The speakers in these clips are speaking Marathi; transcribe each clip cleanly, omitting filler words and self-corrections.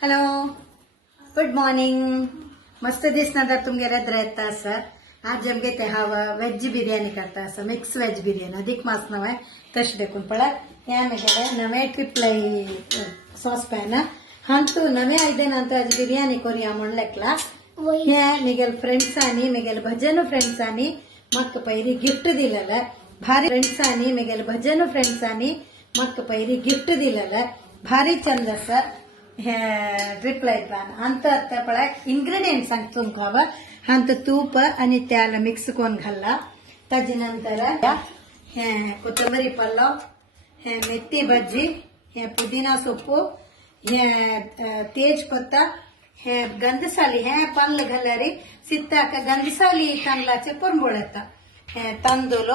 Hello, good morning. मस्त दिसणार तुमगे रहता सर. आज जमगे ते हवा वेज बिर्याणी करता असं मिक्स वेज बिर्याणी अधिक मास नवा तश देखून पडत या मेघे नवे ट्रिप्लाई सॉस पॅन हंतू नवे आयदेनंतर आज बिर्याणी करूया म्हणलेकला हे मिगेल फ्रेंड्सांनी मिगेल भजन फ्रेंड्सांनी मक पैरी गिफ्ट दिलेलं भारी फ्रेंड्सांनी मिगेल भजन फ्रेंड्सांनी मक पैरी गिफ्ट दिलेलं भारी चंद सर हे रिप्लाय प्लान अंत पळय इंग्रेडियंट्स सांगतो तुमका हवं हंत तूप आणि त्याला मिक्स करून घालला ताजी नंतर हे कोथिंबरी पल्लव हे मेथी भजी हे पुदीना सोपू हे तेजपत्ता हे गंधसाली हे पंगल घालारी सित्ताक गंधसाली तांदळाचे पुरंबोळ येतात हे तांदूळ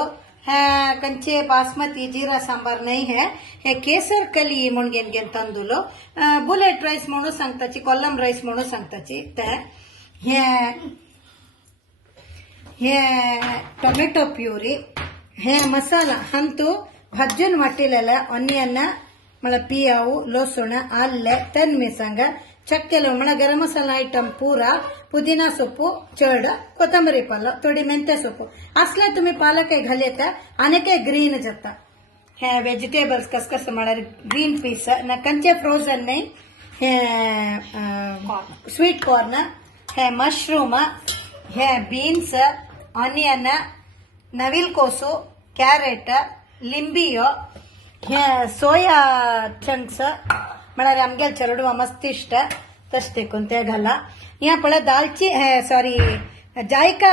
है कंचे बासमती जीरा सांबार नहीं है हे केसर कली म्हणून घेन तांदूळ बुलेट राईस म्हणून सांगताची कोलम राईस म्हणून सांगताची तर हे टೊಮೆಟೊ प्युरी हे मसाला हंतु भज्जून वाटिलेला ऑनियन मला पियाವು ಲೋಸುಣ ಅಲ್ಲೇ ತನ್ ಮಿಸಂಗ ಚಕ್ಕೆಲ ಮಳ ಗರಂ ಮಸಾಲಾ ಐಟम पूरा पुदिना सोपू चढ कोथंबरी पालक थोडी ಮೆಂತೆ सोपू असले तुम्ही पालक घालता अनेके ग्रीन जाता हे वेजिटेबल्स कसकस माडारी ग्रीन पीस न कंचे फ्रोजन नहीं हे स्वीट कॉर्न हे मशरूम हे बीन्स ऑनियन नविल कोसु क्यारेट लिंबियो हे सोया चंक्स म्हणारे आमगे चरडवा मस्त इष्ट तसे कोणत्या घाला या पळ दालची सॉरी जायका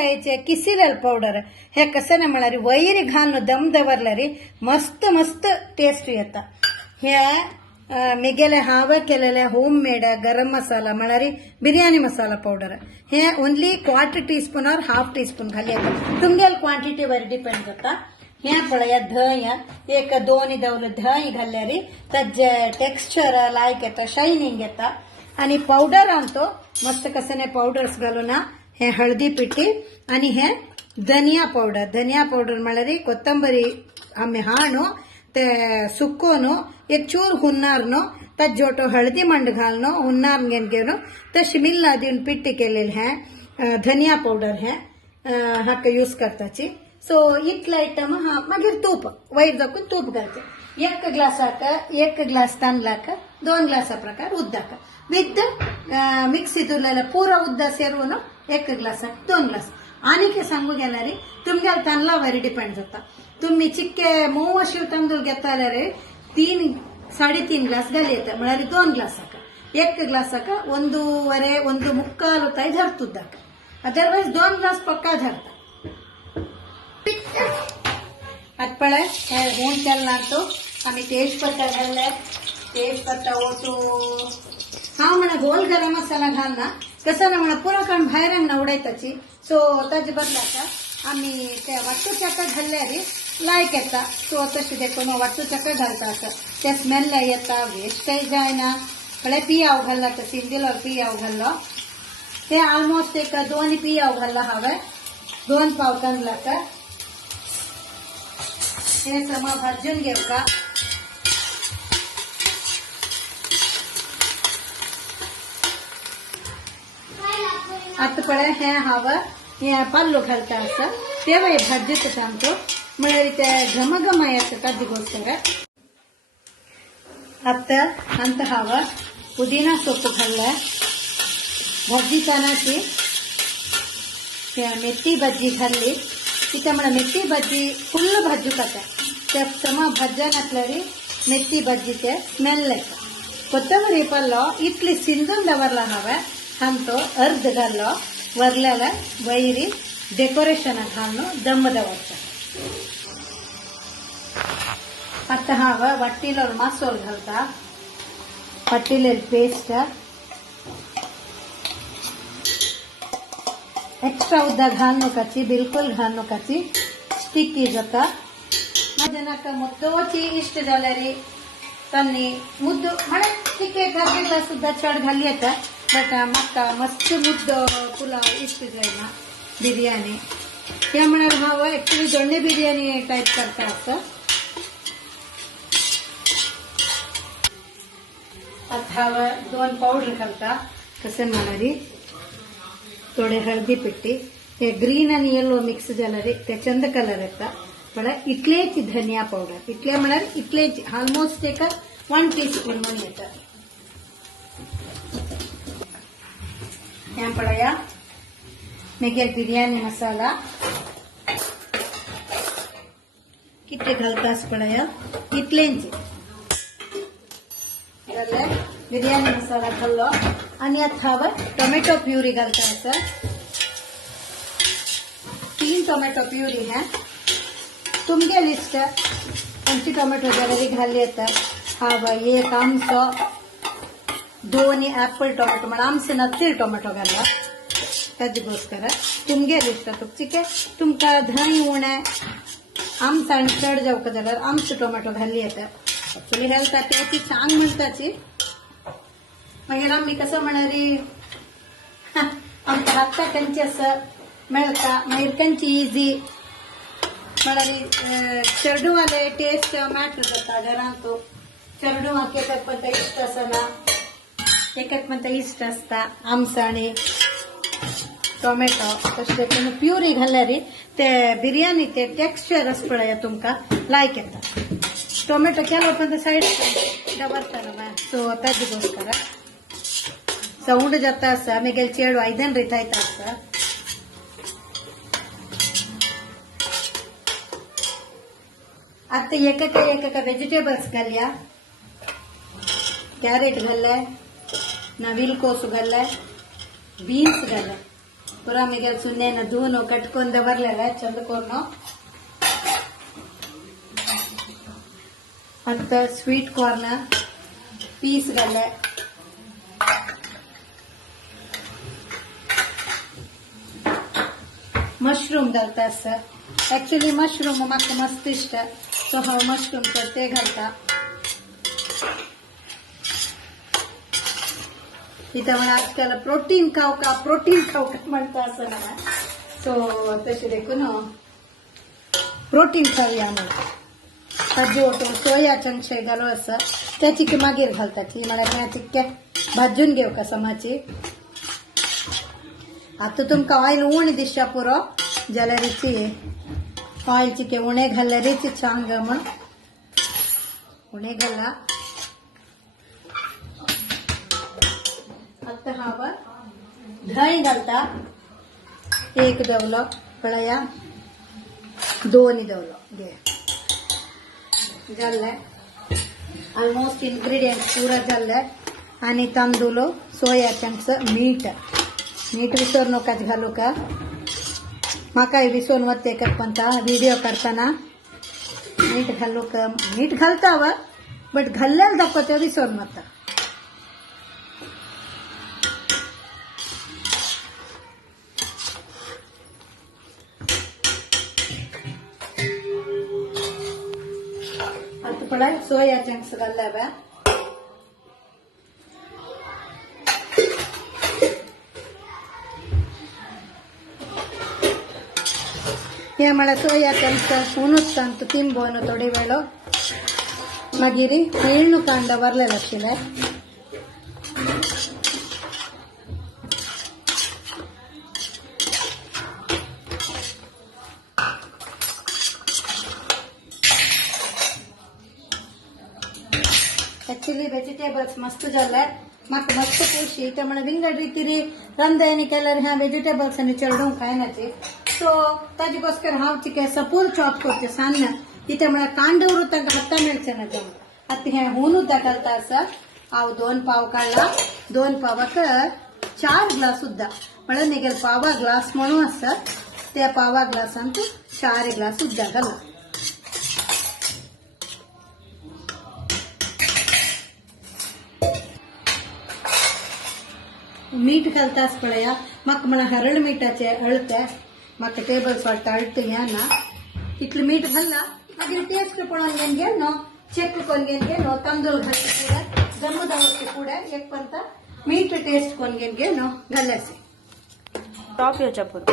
याचे किसिरल पावडर हे कसं ना म्हणारी वैरी घालून दम दवरला मस्त मस्त टेस्ट येता हे मिगेले हाव केलेले होम मेड गरम मसाला म्हणारी बिर्याणी मसाला पावडर हे ओनली 1/4 टीस्पून और 1/2 टीस्पून घाली येतात तुमगेल क्वांटिटी वर डिपेंड करता हे पळय धय एक 2 दवल धय घाल्यारी तज टेक्स्चर लायक येता शायनिंग येता आणि पावडर आणतो मस्त कसने पावडर्स घालून हे हळदी पिठी आणि हे धनिया पावडर म्हळरी कोथंबरी आम्ही हाणो ते सुक्कोनो एक चूर हुन्नारनो तज्जोटो हळदी मंड घालनो हुन्नार घेऊन तशी मिल्ला देऊन पिट्टी केलेली है धनिया पावडर है हाक यूज करताची सो इतला आयटम हा मागीर तूप वयर दाखवून तूप घालते 1 ग्लासाक 1 ग्लास तांदळाक 2 ग्लासा प्रकार उद्दाक विथ मिक्सी तुरलेला पूरा उद्दा सेरून 1 ग्लासाक 2 ग्लास आणि के सांगू गेल्यारी तुमगे तांदळावर डिपेंड जाता तुम्ही चिक्के मोव शिव तांदूळ घेताल्यारे 3-3.5 ग्लास घाली येता म्हळ्यार 2 ग्लासाक 1 ग्लासाक 1.25 ताई झरतुद्दाक अदरवाइज 2 ग्लास पक्का झरता आता पळय होऊन केला तो आम्ही तेजपत्ता घालले तेजपत्ता ओटू हा म्हणा गोल गरम मसाला घालना कसं ना म्हणा पुरा कारण बाहेर ना उडायताची सो ताज बदलाका आम्ही ते वट्टू चक्क घालल्यारी लायक येता सो तशी देखून वट्टू चक्क घालता असं ते स्मेल येता वेस्ट जायना कळे पियाव घालला तर सिंधीला पियाव घाललो ते ऑलमोस्ट एक 2 पियाव घालला हवे 2 पाव तांदळाक हे सम भाजून घेऊ का आता पळय हे हवं हे पल्लू घालता असं तेव्हा हे भाजीत सांगतो म्हळ्यार ते घमघम येतं ताजीಗೋಸ್ಕರ आता अंत हवं पुदीना सोपू घालला भाजी तानाची मेथी भाजी घालली तिथे मला मेथी भाजी फुल भाजू खाता त्या सम भाज्यान घातल्यारी मेथी भाजीचे स्मेल येता कोथंबरी पल्लो इतली सिंधून दवरला हवा हंतो अर्ध घालो वरल्याला वैरी डेकोरेशन घालून दम दवरता आता हवा वट्टीलो मसाल घालता वट्टीले पेस्ट एक्स्ट्रा उद्दा घालनो काची बिलकुल घालनो काची स्टिकी जाता जनक मुद्दोची इष्ट जाल्यारी तन्नी मुद्दो म्हणे तिके घरगेला सुद्धा चढ घाली येता बट म्हाका मस्त मुद्दो पुलाव इष्ट जायना बिर्याणी त्या म्हणाल हांव एक्चुअली दोन्ही बिर्याणी टाईप करता असं आता हवं 2 पावडर घालता कसं म्हणारी थोडे हळदी पिट्टी हे ग्रीन आणि येलो मिक्स झालं रे ते चंद कलर येता पण इतलेची धनिया पावडर इतले म्हणार इतलेची ऑलमोस्ट एक 1 टीस्पून म्हणून येतात यहाँ पड़ाया मेगेल बिरयानी मसाला कितने घालतास पड़ाया इतलेंची बिर्याणी मसाला घाल्लो आणि आता हवं टोमॅटो प्युरी घालता 3 टोमॅटो प्युरी है तुमगे लिस्ट कोणती टोमॅटो जरी घालली तर हवं एक आमचो 2 ऍपल टोमॅटो मला आमचे नसतील टोमॅटो घालला त्याच्याಗೋಸ್ಕರ तुमगे लिस्ट तुमची तुमका धंय उणे आमचा आणि चढ जावक जाल्यार आमचे टोमॅटो घालली येतात ऍक्च्युअली हेल्थ त्याची चांग म्हणताची मागीर आमी कसं म्हणारी आमच्या हातका कंची असं मेळता मागीर कंची इजी म्हणारी चेरडूवाले टेस्ट मॅटर जाता घरांत चेरडूवाक एकक पण इष्ट असना एकक पण इष्ट असता आमसाणी टोमॅटो तशें करून प्युरी घाल्यारी ते बिर्याणी ते टेक्स्चर अस पळय तुमका लायक येता टोमॅटो केलो पण साइड दवरताना सो त्याच्याಗೋಸ್ಕರ सौंड जाता आसा मेगेल चेडू 5 ರೀತಿ ಆಯ್ತಾ आता एकक वेजिटेबल्स घालया कैरेट घालय नविलकोसु घालय बीन्स घालय पुरा मेगेल सुन्नेन धुवून कट्ಕೊಂಡು दवरलेला चंद कोर्नो आता स्वीट कॉर्न पीस घालय मशरूम घालता आसा ऍक्च्युअली मशरूम म्हाका मस्त इष्ट सो हांव मशरूम ते घालता इथं म्हणा आजकाल प्रोटीन खावका म्हणता असं ना सो तशें देखून प्रोटीन खावया म्हणून ताजे वटून सोया चंक्स घालो आसा त्याची की मागीर घालताची म्हळ्यार ह्या चिक्के भाजून घेवका समाची आता तुमका ऑयल उण दिसता पुरो जाल्यार रिची ऑयल चिके उणे घाल्यार रिची चांग म्हण उणे घाला आता हांव धंय घालता 1 दवलो पळया 2 दवलो घे जाल्ले ऑलमोस्ट इंग्रेडियंट्स पूरा जाल्ले आनी तांदूळ सोया चंक्स मीठ विसर नोकाच घालू का म्हाकाय विसरून वते करपंता व्हिडिओ करताना मीठ घालू का मीठ घालता व बट घाल्ल्यार दाखवते विसरून वता आता पळय सोया चंक्स घाल्ल्या हे मला सोया चंक्स उणुस्तांत तिंबोन थोडे वेळ मागीर एळ्ळू कांदा बरलेला आशिल्ले ऍक्च्युअली वेजिटेबल्स मस्त जाले म्हाका मस्त खुशी इथे म्हण विंगड रितीरी रंधणी केल्यार ह्या वेजिटेबल्स आनी चेडूंक खायनाची सो ताजेಗೋಸ್ಕರ हांव चिके सपूर चॉप करते सान्न इथे म्हळ्यार कांडवरू तांकां हाता मेळचे ना जेवण आता हे हुनूच घालता आसा हांव 2 पाव काडला 2 पावाक 4 ग्लास सुद्धा म्हळ्यार निगेल पावा ग्लास म्हणून आसा त्या पावा ग्लासान तूं 4 ग्लास सुद्धा घाला मीठ घालतास पळया म्हाका म्हणा हरळ मिठाचे अळते म्हाका टेबल सॉल्ट अळते या ना इतलें मीठ घालना मागीर टेस्ट पळोवन घेवन घे न्हू चेक करून घेवन घे न्हू तांदूळ घालचे फुडें दम दवरचे फुडें एक पंत मीठ टेस्ट करून घेवन घे न्हू घाल्यासे टॉप येवच्या पुरो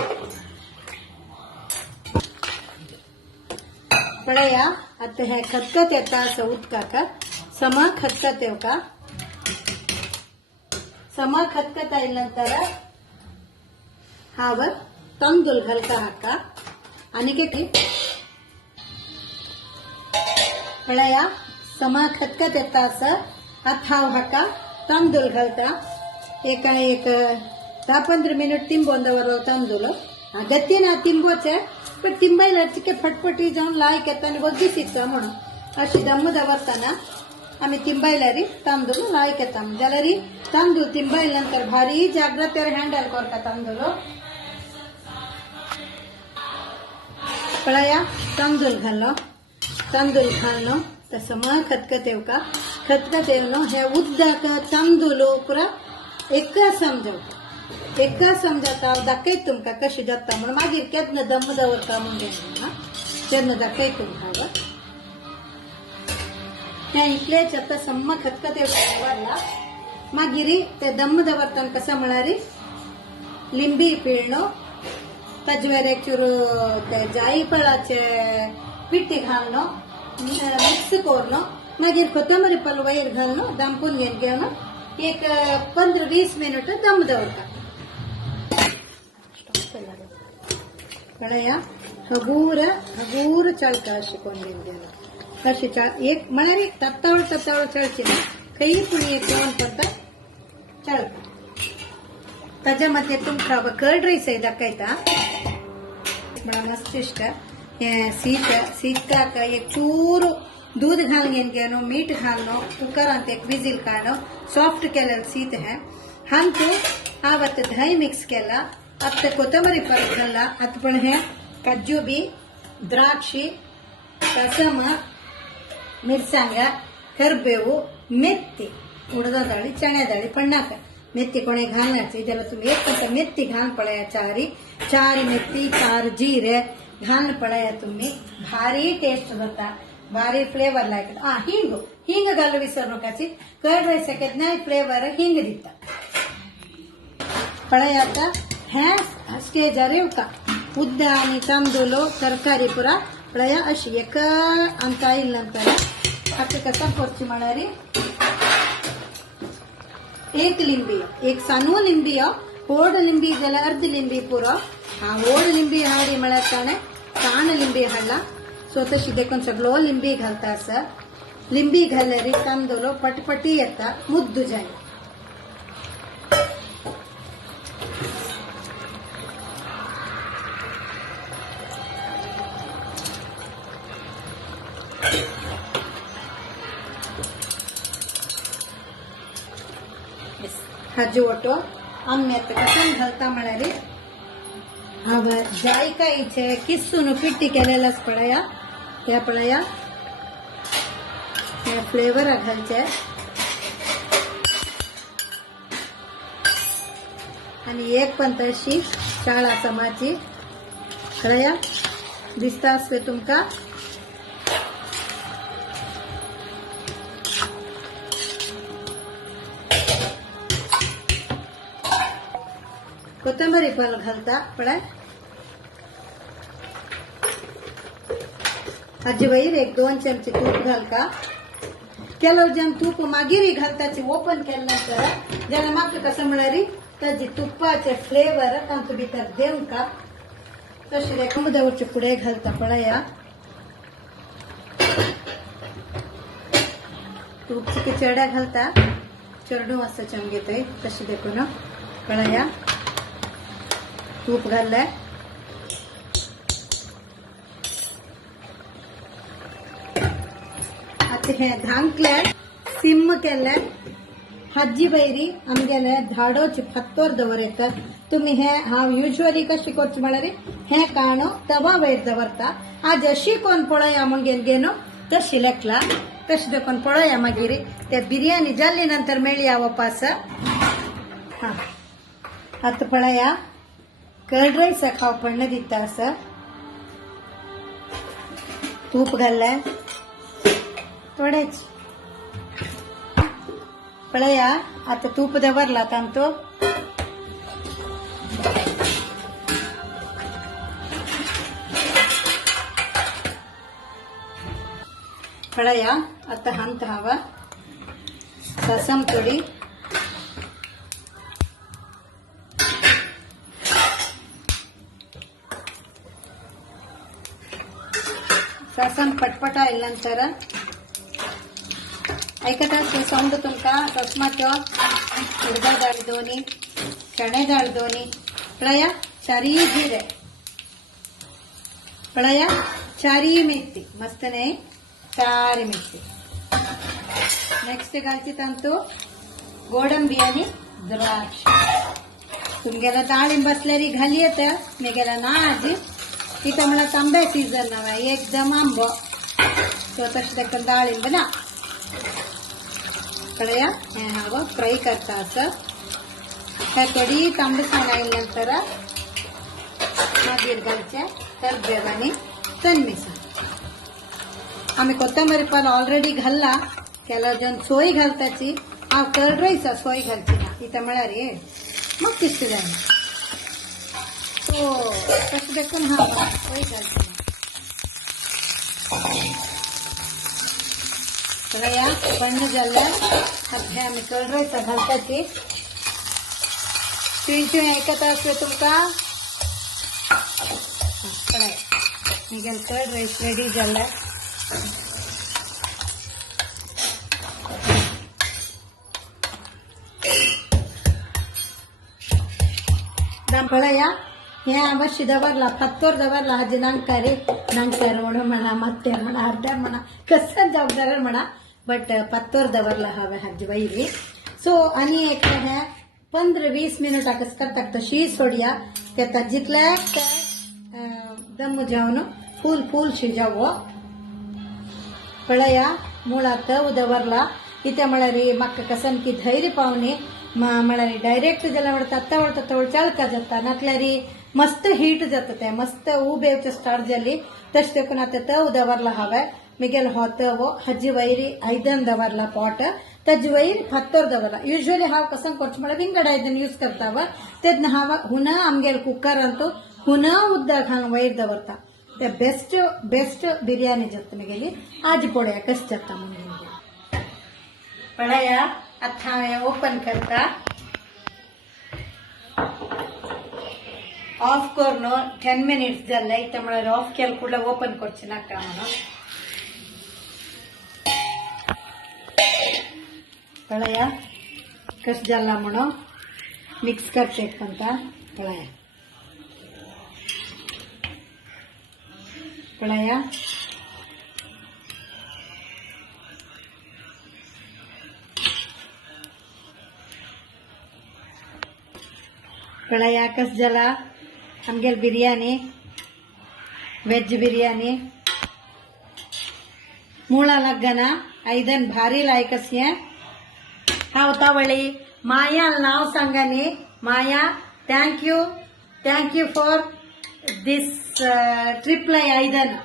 पळया आता हे खतखत येता असं उदकाक समा खतखत येवका समा खतखतायल्यानंतर हावर तांदूळ घालता हाका आणि की पळया समा खतखत येता असं हात हाव हाका तांदूळ घालता एक 10-15 मिनिट तिंबोंदवर तांदूळ गत्ती ना तिंबोचे पण तिंबायला चिके फटफटी जाऊन लायक येता आणि वग्गी सिगता म्हणून अशी दम्म दवरताना आम्ही तिंबायला री तांदूळ लायक येता जाल्यार री तांदूळ तिंबायल्यानंतर भारी जाग्रतेर हँडल करता तांदूळ पळया तांदूळ घाललो तर समा खतखत येवका खतखत येवनो हे उद्दाक तांदूळ पुरा एका समजाता हांव दाखयत तुमकां कशी जाता म्हणून मागीर केन्ना दम दवरता म्हणून तेन्ना दाखयत तुमकां हे इतलेच आता सम्मा खतखत येवला मागीर ते दम दवरतना कसं म्हळ्यार लिंबी पिळणो ताजे एक चूरू ते जायफळाचे पिट्टी घालणो मिक्स करणो मागीर कोथंबरी पल वयर घालणो दांपून घेवन एक 15-20 मिनिट दम दवरता कळया हगूर चळता अशी कोण गेली अशी एक म्हळ्यार तत्तावळ चळची ना खंय पूण एक दोन पडता चळता ताज्या मते तुमकां कर्ड रायस दाखयता म्हळ्यार मस्त इष्ट हे सीताक एक चूरू दूध घालून घेनो मीठ घालनो कुकरांत एक विजील काढनो सॉफ्ट केलेलं सीत हे हांतू आवत दही मिक्स केला आता कोथंबरी परत घालला आता पण हे काजू बी द्राक्षी कसम मिरसांग करबेವು मेथी उडदा दाळी चण्या दाळी पण नाका मेथी कोणे घालण्याची ज्याला तुम्ही एक कसं मेथी घाल पळया चार मेथी 4 जीरे घाल पळया तुम्ही भारी टेस्ट जाता भारी फ्लेवर लायक हिंग घालू विसरू नकाची कर्ड रायस नाही फ्लेवर हिंग दिता पळया आता हे स्टेजार येवका उद्द आणि तांदूळ तरकारी पुरा पळया अशी एक अंत आयिल नंतर आता कसं करची म्हळ्यार एक लिंबी एक सानू लिंबी ओड लिंबी जाल्यार अर्ध लिंबी पुरो ओड लिंबी हाडी म्हळ्यार काण लिंबी हाडला सो तशी देखून सगळो लिंबी घालता असं लिंबी घाल्यार तांदूळ पटपटी येता मुद्दू जाय हाजी ओटो आम्ही आता कसं घालता म्हळ्यार हांव जायकाईचे किसून पिट्टी केलेलाच पळया त्या पळया हे फ्लेवर घालचे आणि एक पण तशी शाळा समाची कळया दिसता असते तुमका कोथंबरी पाल घालता पळय हाजी वयर एक 2 चमचे तूप घालता ಕೆಲವು जन तूप मागीर घालताची ओपन केल्यानंतर ज्याला म्हाका कसं म्हळ्यार ताजी तुपाचे फ्लेवर तांतू भितर देवका तशें रेकमदावरचे फुडें घालता पळया तूप चिके चेड्या घालता चेडू असं चमगेतय तशी देखून पळया तूप घालले आता हे धांकले सिम केले हाजी वयरी आमगेले झाडोची फत्तोर दवरतात तुम्ही हे हांव युजली कशी करची म्हळ्यार हे काणो तवा वयर दवरता आज अशी कोण पळया मगेन घेनो तशी लेखला तशी देखून पळया मागीर ते बिर्याणी जाल्ली नंतर मेळया वापस हा आता पळया कर्ड रायस खाव पडणं दिता असं तूप घालले थोडेच पळया आता तूप दवरला तांतो पळया आता हंत हवा रसम थोडी सासन पटपटा इल्लंतर ऐकता साऊंड तुमका ससमाच्यो उडदा डाळ दोनी चणे डाळ दोनी पळया चारी जिरे पळया चारी मेथी मस्तने चारी मेथी नेक्स्ट घालची तांतू गोडंबी आणि द्राक्ष तुमगेला डाळिंब बसल्यारी घाली येतं मेगेला ना आजी तिथं मला तांब्या सीझन नावा एकदम आंब तो तशी देखील डाळिंब ना कळया हे हवं फ्राय करता असं ह्या थोडी तांबे सांगायल्यानंतर मागीर घालचे कर्बेव आणि तन्मिसा आम्ही कोथंबरी पाल ऑलरेडी घालला केला जन सोय घालताची हांव कर्ड रायसा सोय घालची ना इथं म्हळ्यार रे मग किस्त जाय हो तसं देखून हा सोय घालची ना या बंद जाल्यार आता आम्ही कर्ड रायसा घालताची चिंचू ऐकत असते तुमका कळाय निघेल कर्ड राईस रेडी झाला ಪಳಯ ಯಾ ಅವಶ್ಯ ದವರ್ಲ ಪತ್ತೋರ್ ದವರ್ಲ ಹಜ್ ನಂಕರಿ ನಂಕರ್ ಒಣ ಮಣ ಮತ್ತೆ ಮಣ ಅರ್ಧ ಮಣ ಕसन जबाबदार म्हणा बट पत्तोर दवरला हवे हज वैरी सो आणि एक है 15-20 मिनिट कस करतात शी सोडिया त्या जितल्याक दम जावन फूल फूल शिजावो पळया मुळा तव दवरला इथे म्हळ्यारी मक्क कसन की धैर्य पावणे म्हळ्यारी डायरेक्ट ज्याला म्हणतात तवळ चळका जाता नातल्यारी मस्त हीट जाता मस्त उबेवचे स्टार्ट जाली तश देखून आता तव दवरला हवे मिगेल होतवो हजी वैरी ऐदन दवरला पॉट तज वैर पत्तोर दवरला यूजुअली हाव कसन कोर्च म्हळ्यार विंगड ऐदन यूज करताव तेद हाव हुना आमगेल कुकर अंतू हुना उद्दाक हांग वैर दवरता ते बेस्ट बिर्याणी जाता मिगेली आज पोळ्या कस जाता म्हणून पळया आता ओपन करता ऑफ करून 10 मिनिट्स जाल्ले इथं म्हळ्यार ऑफ केल कुडले ओपन करचे नाका म्हणून पळया कस जाला म्हणून मिक्स करते ಅಂತ पळया पळया कस जाला आमगेल बिर्याणी वेज बिर्याणी मुळा लग्गना ऐदन भारी लायकस हाव तावळी माया नाव सांगानी माया थँक यू फॉर दिस ट्रिपला ऐदन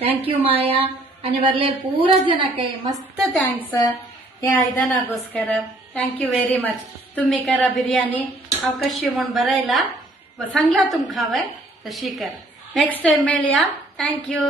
थँक यू माया आणि बरलेल पूरा जनಕ್ಕೆ मस्त थँक्स हे ऐदनाಗೋಸ್ಕರ थँक यू व्हेरी मच तुम्ही करा बिर्याणी हांव कशी म्हूण बरयला सांगला तुमकां हांवें तशी करा नेक्स्ट टायम मेळया थँक यू